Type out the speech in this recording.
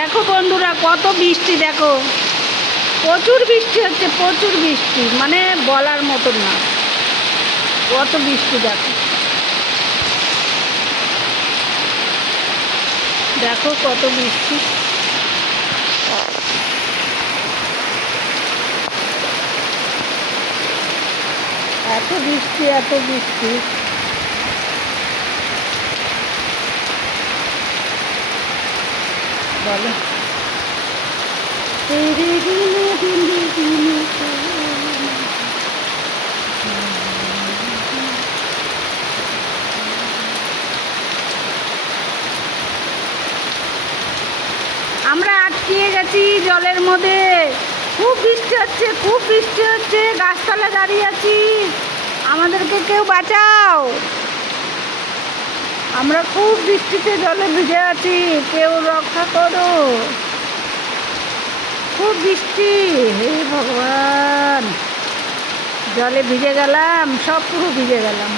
দেখো বন্ধুরা কত বৃষ্টি, দেখো প্রচুর বৃষ্টি হচ্ছে, প্রচুর বৃষ্টি, মানে বলার মতন না, কত বৃষ্টি। দেখো দেখো কত বৃষ্টি। এত বৃষ্টি, এত বৃষ্টি। বলো আমরা আটকিয়ে গেছি জলের মধ্যে, খুব বৃষ্টি হচ্ছে, খুব বৃষ্টি হচ্ছে, গাছতলা দাঁড়িয়ে আছি, আমাদেরকে কেউ বাঁচাও। আমরা খুব বৃষ্টিতে জলে ভিজে আছি, কেউ রক্ষা করো, খুব বৃষ্টি। হে ভগবান, জলে ভিজে গেলাম, সব পুরো ভিজে গেলাম।